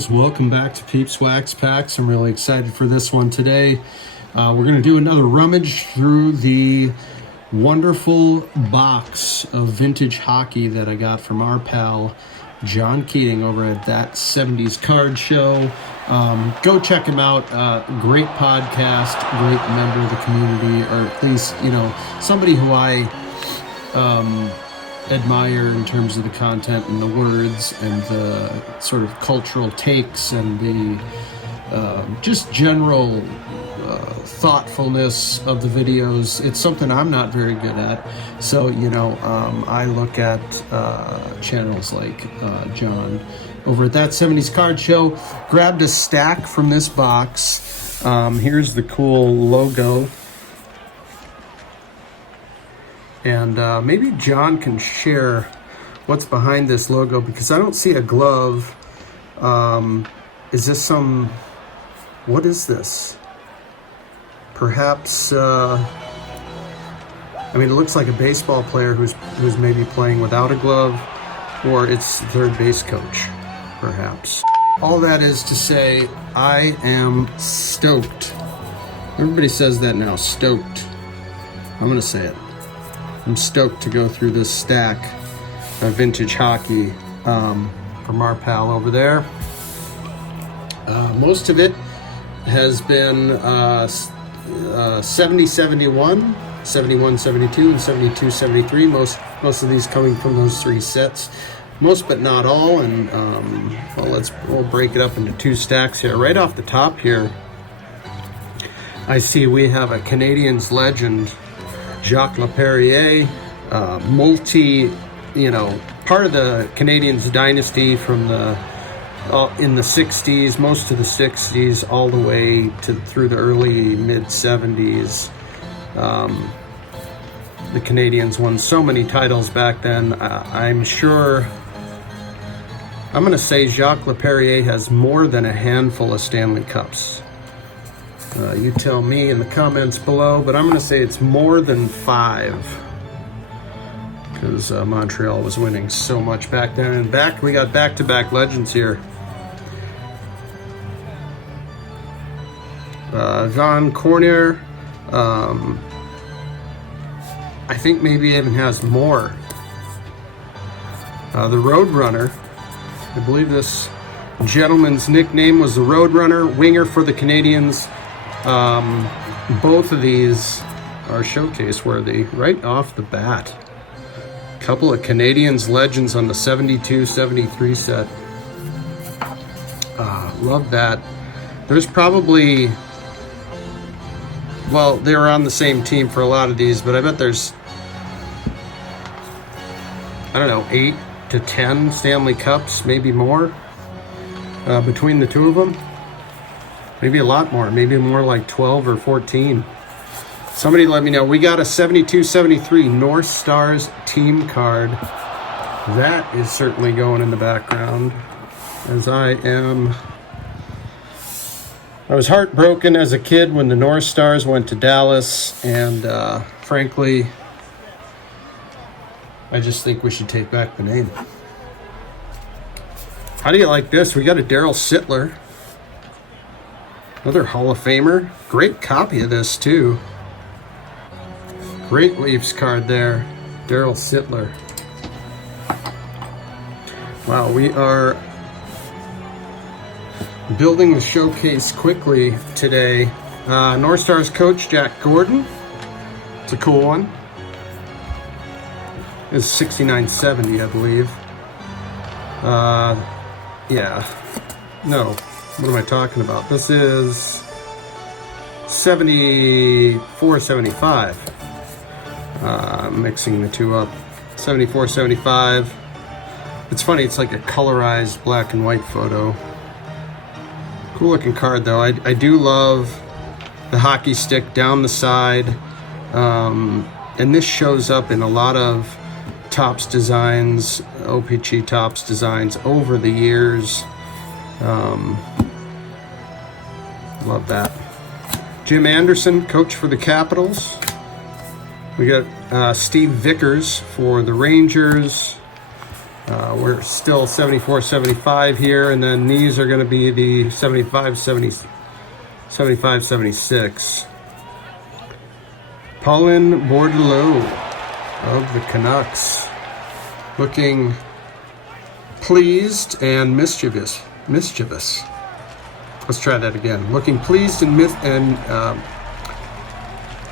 pals, welcome back to Peeps Wax Packs. I'm really excited for this one today. We're going to do another rummage through the wonderful box of vintage hockey that I got from our pal John Keating over at that 70s Card Show. Go check him out. Great podcast, great member of the community, or at least, somebody who I admire in terms of the content and the words and the sort of cultural takes and the just general thoughtfulness of the videos. It's something I'm not very good at. So, I look at channels like John over at that 70s Card Show. Grabbed a stack from this box. Here's the cool logo. And maybe John can share what's behind this logo, because I don't see a glove. Is this what is this? Perhaps, it looks like a baseball player who's maybe playing without a glove, or it's third base coach, perhaps. All that is to say, I am stoked. Everybody says that now, stoked. I'm gonna say it. I'm stoked to go through this stack of vintage hockey from our pal over there. Most of it has been 70, 71, 71, 72, and 72, 73. Most of these coming from those three sets. Most but not all, and we'll break it up into two stacks here. Right off the top here, I see we have a Canadiens legend, Jacques Laperriere, part of the Canadiens dynasty from in the 60s, most of the 60s, all the way through the early mid-70s. The Canadiens won so many titles back then. I'm going to say Jacques Laperriere has more than a handful of Stanley Cups. You tell me in the comments below, but I'm going to say it's more than 5, because Montreal was winning so much back then. And we got back-to-back legends here. Jean Cornier, I think maybe even has more. The Roadrunner, I believe this gentleman's nickname was the Roadrunner, winger for the Canadiens. Both of these are showcase worthy right off the bat. Couple of Canadiens legends on the 72-73 set. Love that. There's probably, they were on the same team for a lot of these, but I bet there's, 8 to 10 Stanley Cups, maybe more, between the two of them. Maybe a lot more, maybe more like 12 or 14. Somebody let me know. We got a 72-73 North Stars team card. That is certainly going in the background, as I was heartbroken as a kid when the North Stars went to Dallas, and frankly, I just think we should take back the name. How do you like this? We got a Daryl Sittler. Another Hall of Famer. Great copy of this, too. Great Leafs card there. Daryl Sittler. Wow, we are building the showcase quickly today. North Stars coach Jack Gordon. It's a cool one. It's 69-70, I believe. No. What am I talking about? This is 74-75. Mixing the two up. 74-75. It's funny, it's like a colorized black and white photo. Cool looking card though. I do love the hockey stick down the side. And this shows up in a lot of Topps designs, OPG Topps designs over the years. Love that. Jim Anderson, coach for the Capitals. We got Steve Vickers for the Rangers. We're still 74, 75 here, and then these are going to be the 75, 76. Paulin Bordelot of the Canucks, looking pleased and mischievous. Let's try that again. Looking pleased and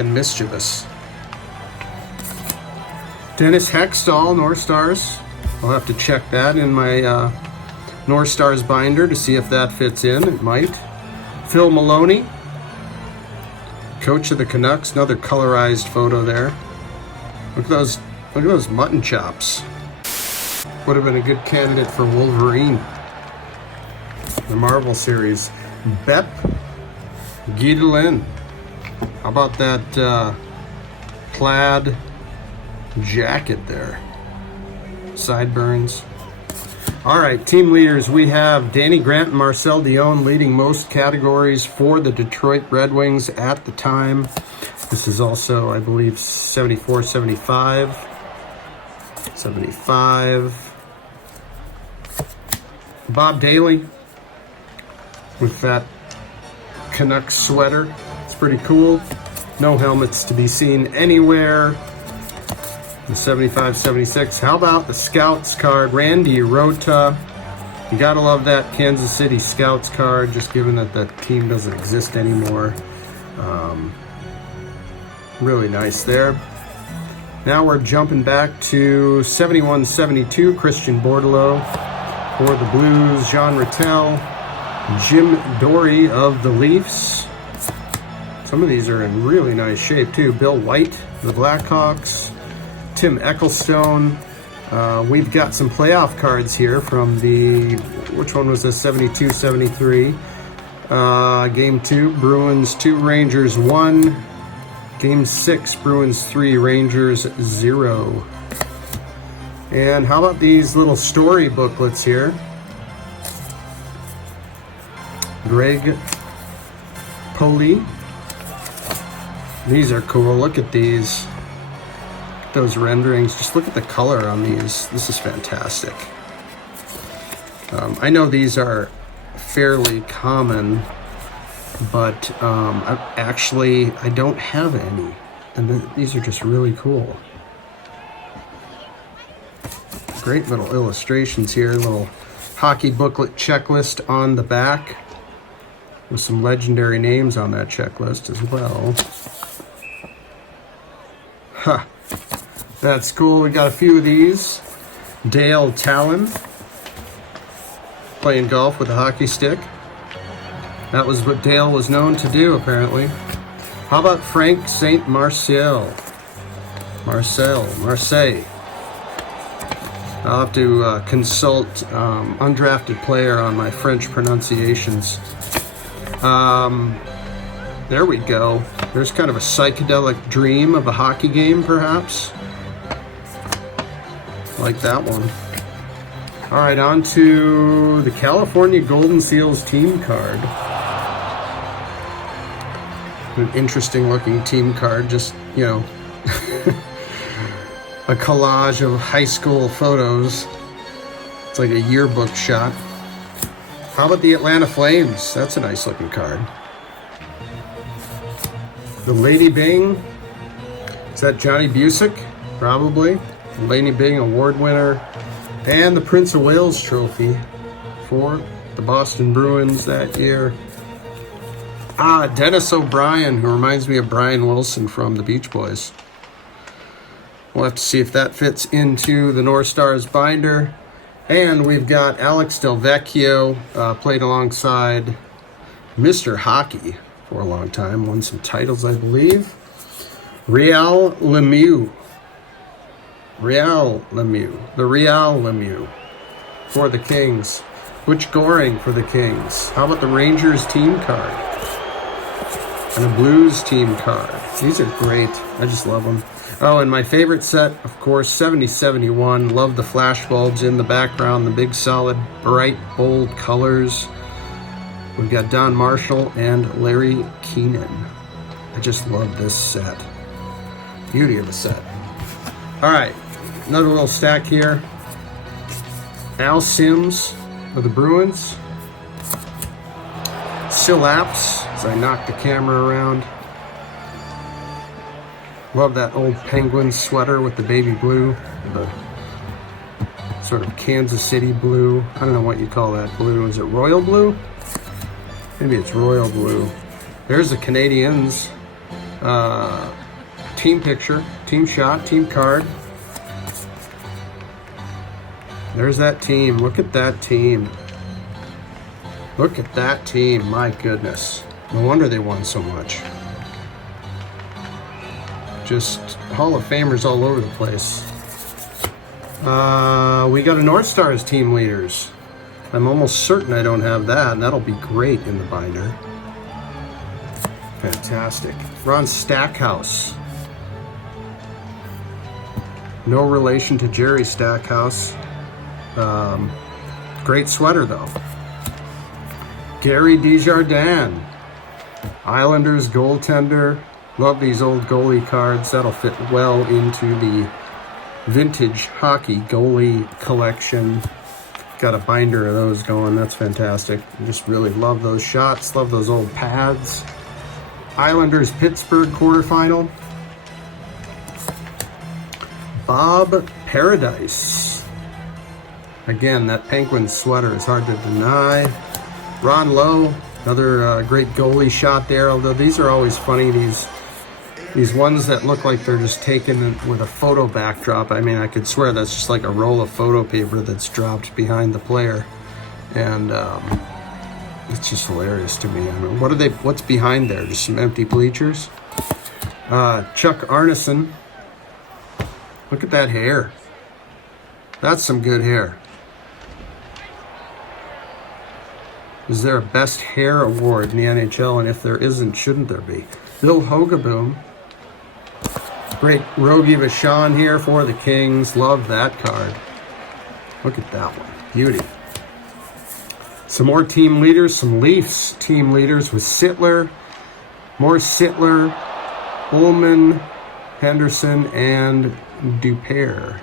mischievous. Dennis Hextall, North Stars. I'll have to check that in my North Stars binder to see if that fits in. It might. Phil Maloney, coach of the Canucks. Another colorized photo there. Look at those mutton chops. Would have been a good candidate for Wolverine. The Marvel series. Bep Guidelin. How about that plaid jacket there? Sideburns. All right, team leaders. We have Danny Grant and Marcel Dion leading most categories for the Detroit Red Wings at the time. This is also, I believe, 74, 75. 75. Bob Daly with that Canucks sweater. It's pretty cool. No helmets to be seen anywhere. The 75, 76. How about the Scouts card? Randy Rota. You gotta love that Kansas City Scouts card, just given that the team doesn't exist anymore. Really nice there. Now we're jumping back to 71, 72. Christian Bordelot for the Blues. Jean Rattel. Jim Dory of the Leafs. Some of these are in really nice shape too. Bill White, the Blackhawks. Tim Ecclestone. We've got some playoff cards here from the, which one was this? 72, 73. Game 2, Bruins 2, Rangers 1. Game 6, Bruins 3, Rangers 0. And how about these little story booklets here? Greg Poli. These are cool. Look at these. Those renderings. Just look at the color on these. This is fantastic. I know these are fairly common, but I don't have any, and these are just really cool. Great little illustrations here. Little hockey booklet checklist on the back with some legendary names on that checklist as well. Huh. That's cool. We got a few of these. Dale Talon playing golf with a hockey stick. That was what Dale was known to do, apparently. How about Frank St. Marcel? Marseille. I'll have to consult undrafted player on my French pronunciations. There we go. There's kind of a psychedelic dream of a hockey game, perhaps. Like that one. All right, on to the California Golden Seals team card. An interesting looking team card, just, you know, a collage of high school photos. It's like a yearbook shot. How about the Atlanta Flames? That's a nice looking card. The Lady Byng. Is that Johnny Busick? Probably. The Lady Byng award winner. And the Prince of Wales trophy for the Boston Bruins that year. Dennis O'Brien, who reminds me of Brian Wilson from the Beach Boys. We'll have to see if that fits into the North Stars binder. And we've got Alex Del Vecchio, played alongside Mr. Hockey for a long time. Won some titles, I believe. Real Lemieux. The Real Lemieux for the Kings. Butch Goring for the Kings. How about the Rangers team card? And a Blues team card. These are great. I just love them. Oh, and my favorite set, of course, 70-71. Love the flash bulbs in the background, the big, solid, bright, bold colors. We've got Don Marshall and Larry Keenan. I just love this set. Beauty of a set. All right, another little stack here. Al Sims of the Bruins. Sillaps, as I knock the camera around. Love that old Penguin sweater with the baby blue, the sort of Kansas City blue. I don't know what you call that blue. Is it royal blue? Maybe it's royal blue. There's the Canadiens team picture, team shot, team card. There's that team. Look at that team. Look at that team. My goodness. No wonder they won so much. Just Hall of Famers all over the place. We got a North Stars team leaders. I'm almost certain I don't have that, and that'll be great in the binder. Fantastic. Ron Stackhouse. No relation to Jerry Stackhouse. Great sweater, though. Gary Desjardins. Islanders goaltender. Love these old goalie cards. That'll fit well into the vintage hockey goalie collection. Got a binder of those going. That's fantastic. Just really love those shots. Love those old pads. Islanders Pittsburgh quarterfinal. Bob Paradise. Again, that Penguin sweater is hard to deny. Ron Lowe, another great goalie shot there. Although these are always funny. These ones that look like they're just taken with a photo backdrop. I mean, I could swear that's just like a roll of photo paper that's dropped behind the player, and it's just hilarious to me. I mean, what's behind there? Just some empty bleachers. Chuck Arneson. Look at that hair. That's some good hair. Is there a best hair award in the NHL? And if there isn't, shouldn't there be? Bill Hogaboom. Great Rogie Vachon here for the Kings. Love that card. Look at that one. Beauty. Some more team leaders. Some Leafs team leaders with Sittler. More Sittler. Ullman, Henderson, and Dupaire.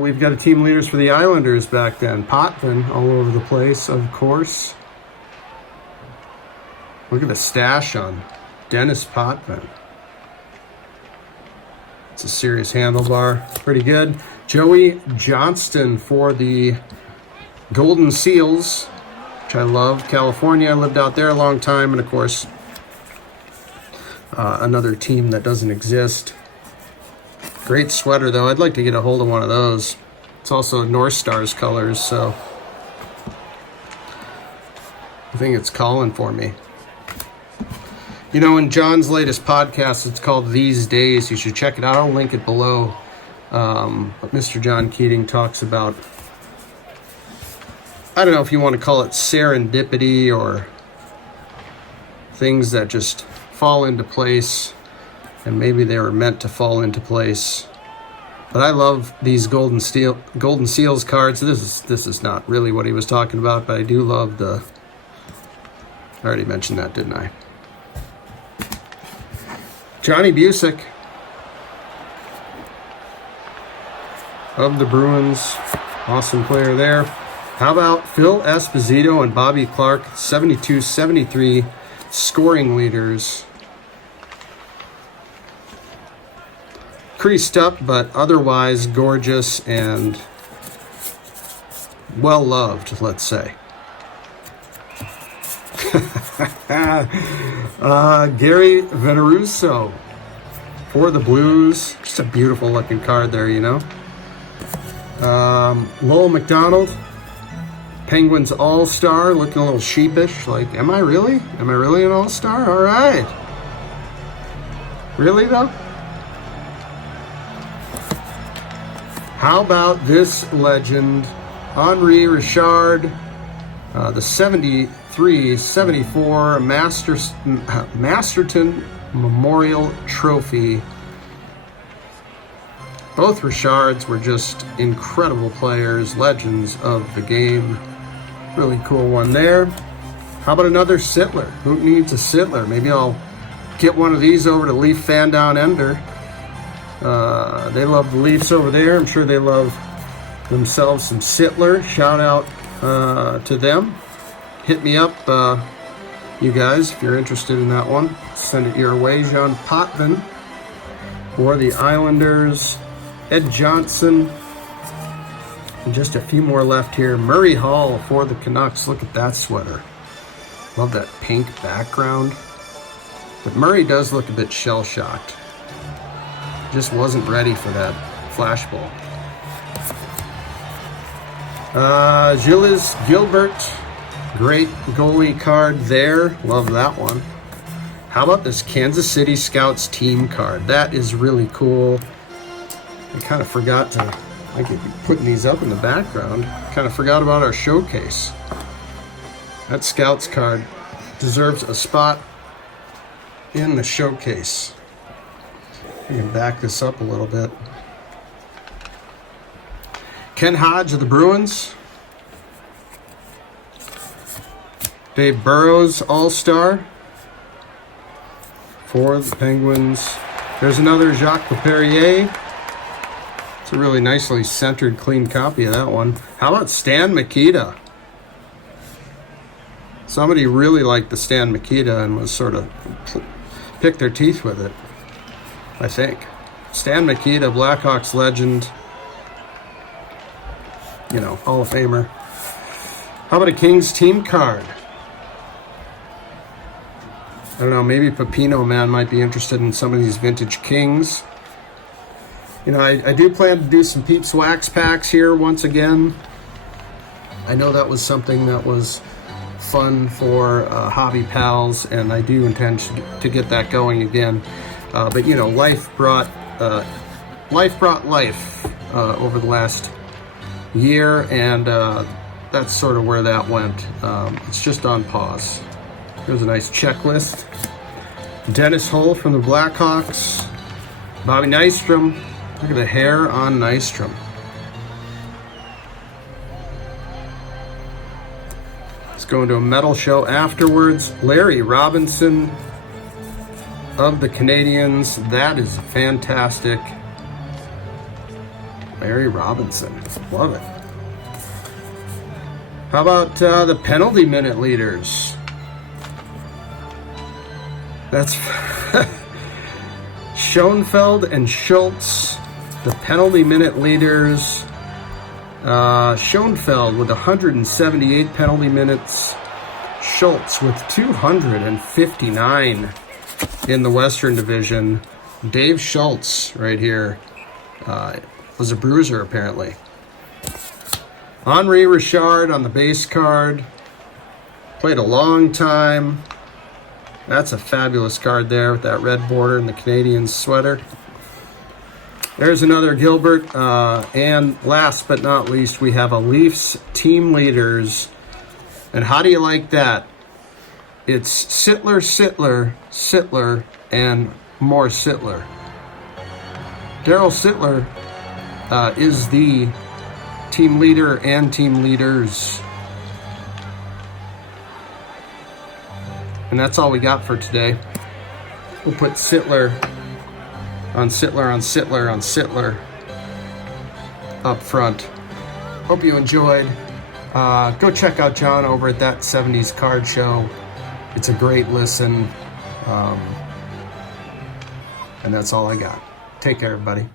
We've got a team leaders for the Islanders back then. Potvin all over the place, of course. Look at the stash on Dennis Potvin. It's a serious handlebar. Pretty good. Joey Johnston for the Golden Seals, which I love. California, I lived out there a long time. And, of course, another team that doesn't exist. Great sweater, though. I'd like to get a hold of one of those. It's also North Stars colors, so I think it's calling for me. You know, in John's latest podcast, it's called These Days. You should check it out. I'll link it below. But Mr. John Keating talks about, I don't know if you want to call it serendipity or things that just fall into place, and maybe they were meant to fall into place. But I love these Golden Seals cards. This is not really what he was talking about, but I do love I already mentioned that, didn't I? Johnny Busick of the Bruins. Awesome player there. How about Phil Esposito and Bobby Clark, 72-73 scoring leaders. Creased up, but otherwise gorgeous and well-loved, let's say. Gary Veneruso for the Blues. Just a beautiful looking card there, you know. Lowell McDonald, Penguins All-Star, looking a little sheepish. Like, am I really? Am I really an All-Star? All right. Really, though? How about this legend, Henri Richard, the 73-74 Masterton Memorial Trophy. Both Richards were just incredible players, legends of the game. Really cool one there. How about another Sittler? Who needs a Sittler? Maybe I'll get one of these over to Leaf Fan Down Under. They love the Leafs over there. I'm sure they love themselves some Sittler. Shout out to them. Hit me up, you guys, if you're interested in that one. Send it your way. Jean Potvin for the Islanders. Ed Johnson. And just a few more left here. Murray Hall for the Canucks. Look at that sweater. Love that pink background. But Murray does look a bit shell-shocked. Just wasn't ready for that flashball. Gilles Gilbert. Great goalie card there. Love that one. How about this Kansas City Scouts team card? That is really cool. I kind of forgot to... I could be putting these up in the background. Kind of forgot about our showcase. That Scouts card deserves a spot in the showcase. We can back this up a little bit. Ken Hodge of the Bruins. Dave Burrows, All-Star for the Penguins. There's another Jacques Leperrier. It's a really nicely centered, clean copy of that one. How about Stan Mikita? Somebody really liked the Stan Mikita and was sort of picked their teeth with it, I think. Stan Mikita, Blackhawks legend. You know, Hall of Famer. How about a Kings team card? I don't know, maybe Pepino Man might be interested in some of these vintage Kings. You know, I do plan to do some Peeps Wax packs here once again. I know that was something that was fun for hobby pals, and I do intend to get that going again. But you know, life brought life over the last year, and that's sort of where that went. It's just on pause. Here's a nice checklist. Dennis Hull from the Blackhawks. Bobby Nystrom. Look at the hair on Nystrom. Let's go into a metal show afterwards. Larry Robinson of the Canadians. That is fantastic. Larry Robinson. Love it. How about the penalty minute leaders? That's Schoenfeld and Schultz, the penalty minute leaders. Schoenfeld with 178 penalty minutes. Schultz with 259 in the Western Division. Dave Schultz right here was a bruiser apparently. Henri Richard on the base card. Played a long time. That's a fabulous card there with that red border and the Canadian sweater. There's another Gilbert. And last but not least, we have a Leafs team leaders. And how do you like that? It's Sittler, Sittler, Sittler, and more Sittler. Daryl Sittler is the team leader and team leaders. And that's all we got for today. We'll put Sittler on Sittler on Sittler on Sittler up front. Hope you enjoyed. Go check out John over at that 70s Card Show. It's a great listen. And that's all I got. Take care, everybody.